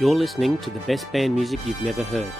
You're listening to the best band music you've never heard.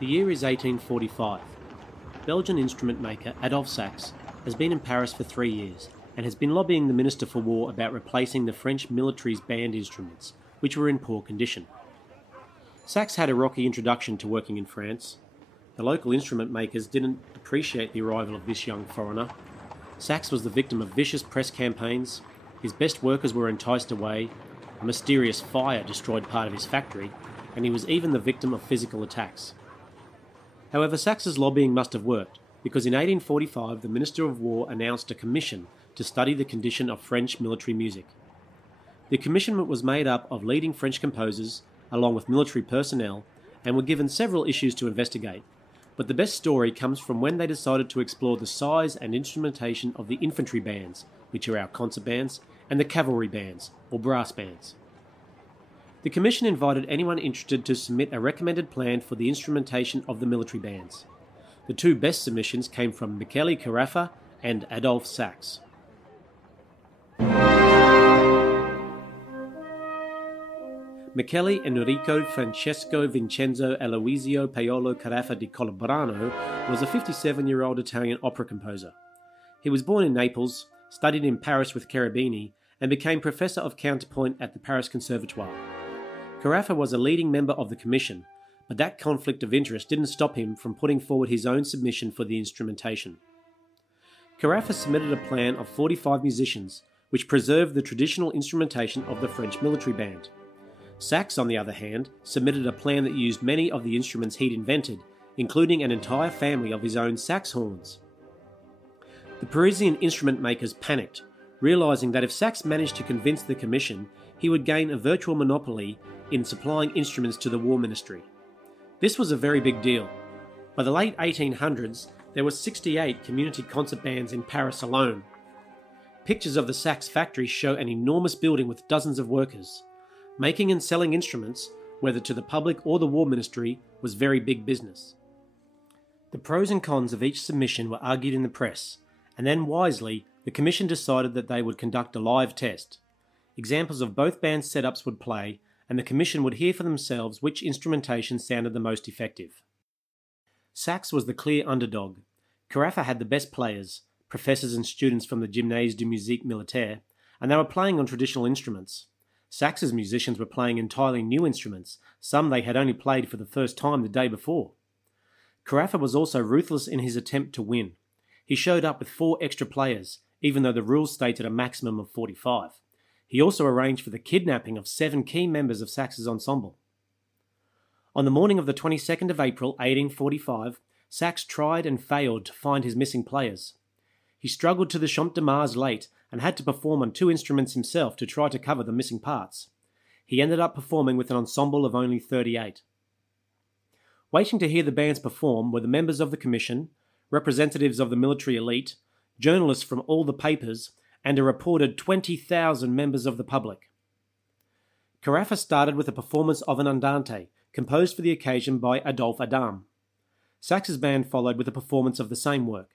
The year is 1845. Belgian instrument maker Adolphe Sax has been in Paris for 3 years and has been lobbying the Minister for War about replacing the French military's band instruments, which were in poor condition. Sax had a rocky introduction to working in France. The local instrument makers didn't appreciate the arrival of this young foreigner. Sax was the victim of vicious press campaigns, his best workers were enticed away, a mysterious fire destroyed part of his factory, and he was even the victim of physical attacks. However, Sax's lobbying must have worked, because in 1845 the Minister of War announced a commission to study the condition of French military music. The commission was made up of leading French composers, along with military personnel, and were given several issues to investigate. But the best story comes from when they decided to explore the size and instrumentation of the infantry bands, which are our concert bands, and the cavalry bands, or brass bands. The commission invited anyone interested to submit a recommended plan for the instrumentation of the military bands. The two best submissions came from Michele Carafa and Adolphe Sax. Michele Enrico Francesco Vincenzo Aloisio Paolo Carafa di Collebrano was a 57-year-old Italian opera composer. He was born in Naples, studied in Paris with Cherubini, and became professor of counterpoint at the Paris Conservatoire. Carafa was a leading member of the commission, but that conflict of interest didn't stop him from putting forward his own submission for the instrumentation. Carafa submitted a plan of 45 musicians, which preserved the traditional instrumentation of the French military band. Sax, on the other hand, submitted a plan that used many of the instruments he'd invented, including an entire family of his own sax horns. The Parisian instrument makers panicked, realising that if Sax managed to convince the commission, he would gain a virtual monopoly in supplying instruments to the War Ministry. This was a very big deal. By the late 1800s, there were 68 community concert bands in Paris alone. Pictures of the Sax factory show an enormous building with dozens of workers. Making and selling instruments, whether to the public or the War Ministry, was very big business. The pros and cons of each submission were argued in the press, and then wisely, the commission decided that they would conduct a live test. Examples of both bands' setups would play, and the commission would hear for themselves which instrumentation sounded the most effective. Sax was the clear underdog. Carafa had the best players, professors and students from the Gymnase de Musique Militaire, and they were playing on traditional instruments. Sax's musicians were playing entirely new instruments, some they had only played for the first time the day before. Carafa was also ruthless in his attempt to win. He showed up with 4 extra players, even though the rules stated a maximum of 45. He also arranged for the kidnapping of 7 key members of Sax's ensemble. On the morning of the 22nd of April 1845, Sax tried and failed to find his missing players. He struggled to the Champ de Mars late and had to perform on 2 instruments himself to try to cover the missing parts. He ended up performing with an ensemble of only 38. Waiting to hear the bands perform were the members of the commission, representatives of the military elite, journalists from all the papers, and a reported 20,000 members of the public. Carafa started with a performance of an andante, composed for the occasion by Adolphe Adam. Sax's band followed with a performance of the same work.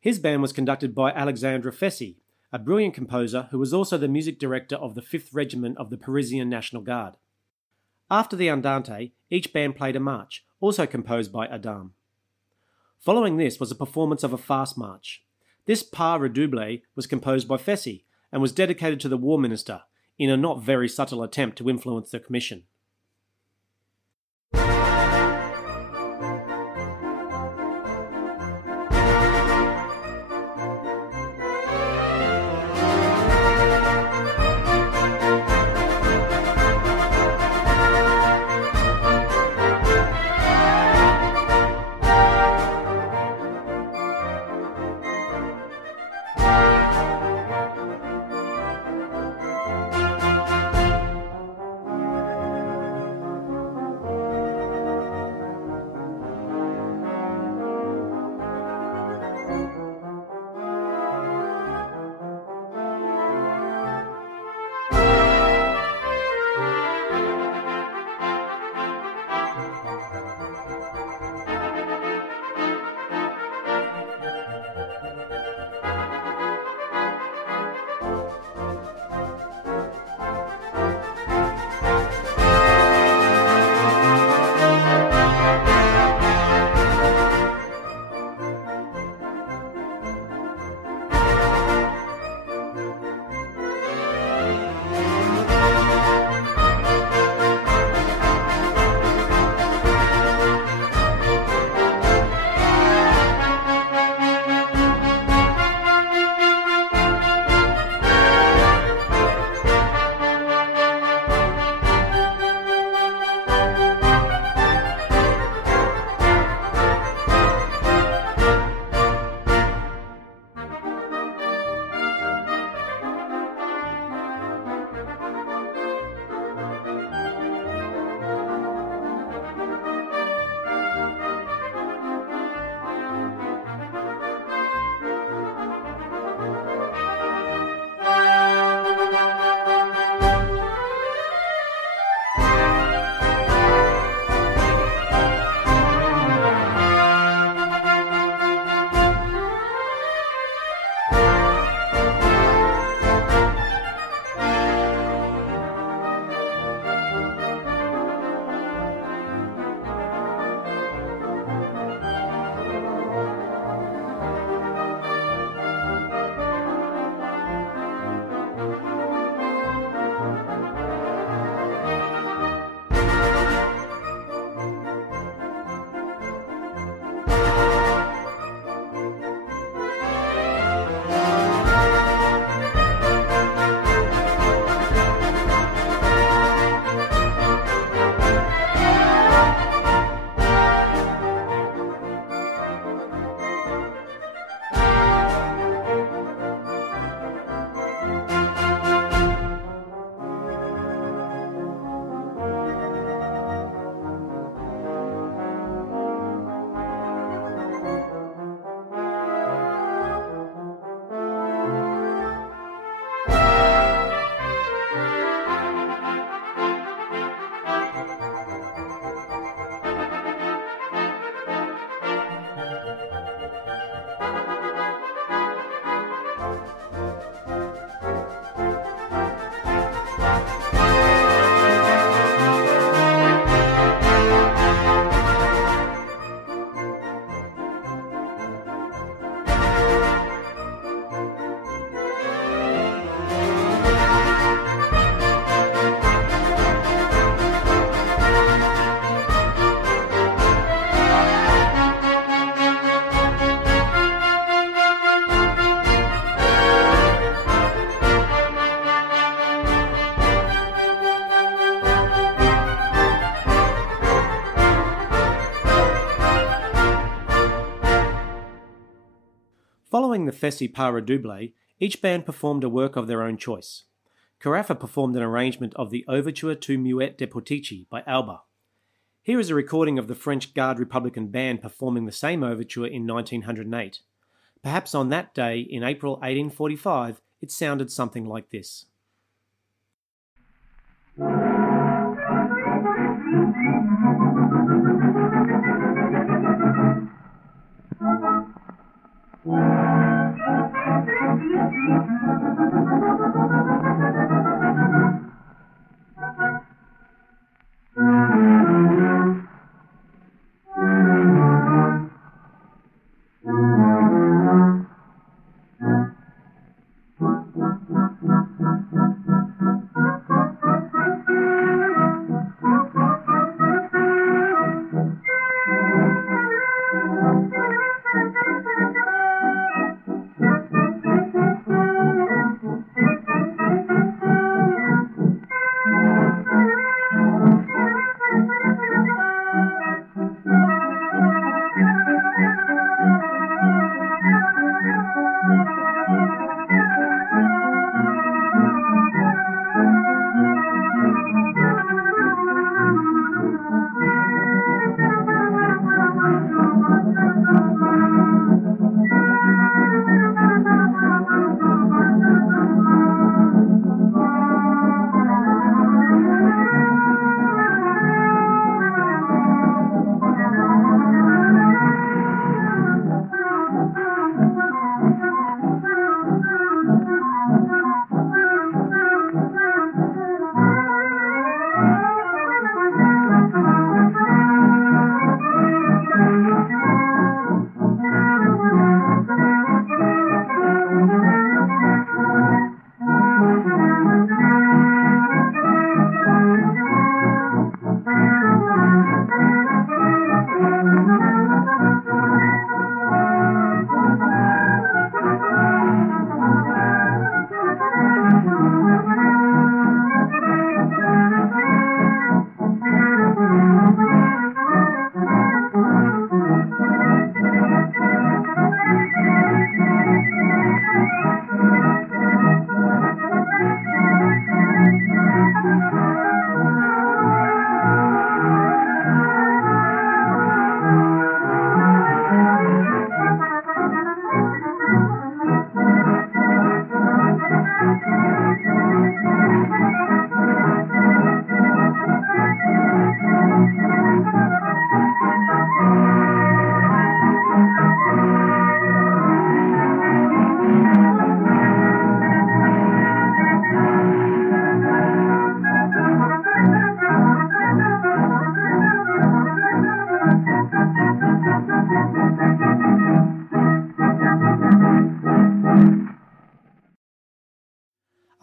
His band was conducted by Alexandre Fessy, a brilliant composer who was also the music director of the 5th Regiment of the Parisian National Guard. After the andante, each band played a march, also composed by Adam. Following this was a performance of a fast march. This pas redoublé was composed by Fessy and was dedicated to the War Minister in a not very subtle attempt to influence the commission. Following the Fessy Para Double, each band performed a work of their own choice. Carafa performed an arrangement of the Overture to Muette de Portici by Alba. Here is a recording of the French Garde Republican Band performing the same overture in 1908. Perhaps on that day, in April 1845, it sounded something like this.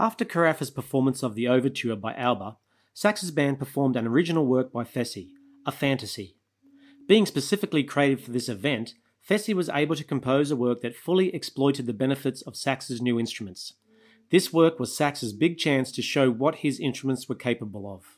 After Carafa's performance of the overture by Alba, Sax's band performed an original work by Fessy, a fantasy. Being specifically created for this event, Fessy was able to compose a work that fully exploited the benefits of Sax's new instruments. This work was Sax's big chance to show what his instruments were capable of.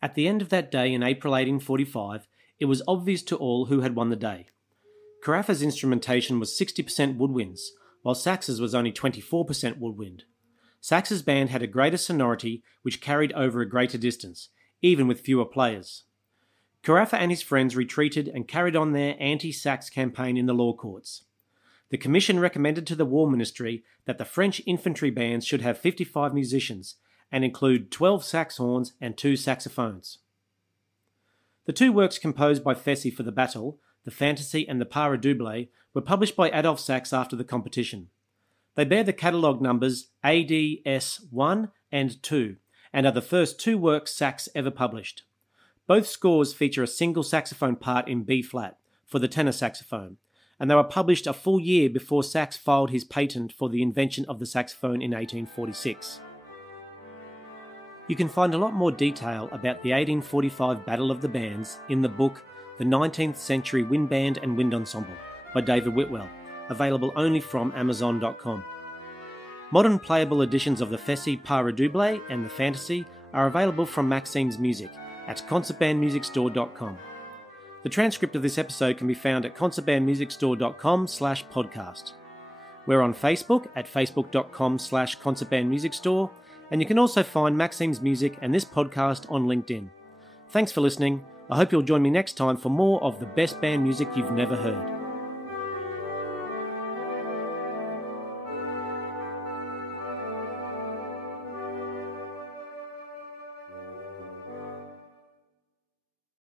At the end of that day in April 1845, it was obvious to all who had won the day. Carafa's instrumentation was 60% woodwinds, while Sax's was only 24% woodwind. Sax's band had a greater sonority which carried over a greater distance, even with fewer players. Carafa and his friends retreated and carried on their anti-sax campaign in the law courts. The commission recommended to the War Ministry that the French infantry bands should have 55 musicians and include 12 sax horns and 2 saxophones. The 2 works composed by Fessy for the battle, the Fantasy and the Pas Redoublé, were published by Adolphe Sax after the competition. They bear the catalogue numbers ADS 1 and 2 and are the first 2 works Sax ever published. Both scores feature a single saxophone part in B-flat for the tenor saxophone, and they were published a full year before Sax filed his patent for the invention of the saxophone in 1846. You can find a lot more detail about the 1845 Battle of the Bands in the book The 19th Century Wind Band and Wind Ensemble by David Whitwell, available only from Amazon.com. Modern playable editions of the Fessy, Pas Redoublé and the Fantasy are available from Maxime's Music at concertbandmusicstore.com. The transcript of this episode can be found at concertbandmusicstore.com/podcast. We're on Facebook at facebook.com/concertbandmusicstore, and you can also find Maxime's Music and this podcast on LinkedIn. Thanks for listening. I hope you'll join me next time for more of the best band music you've never heard.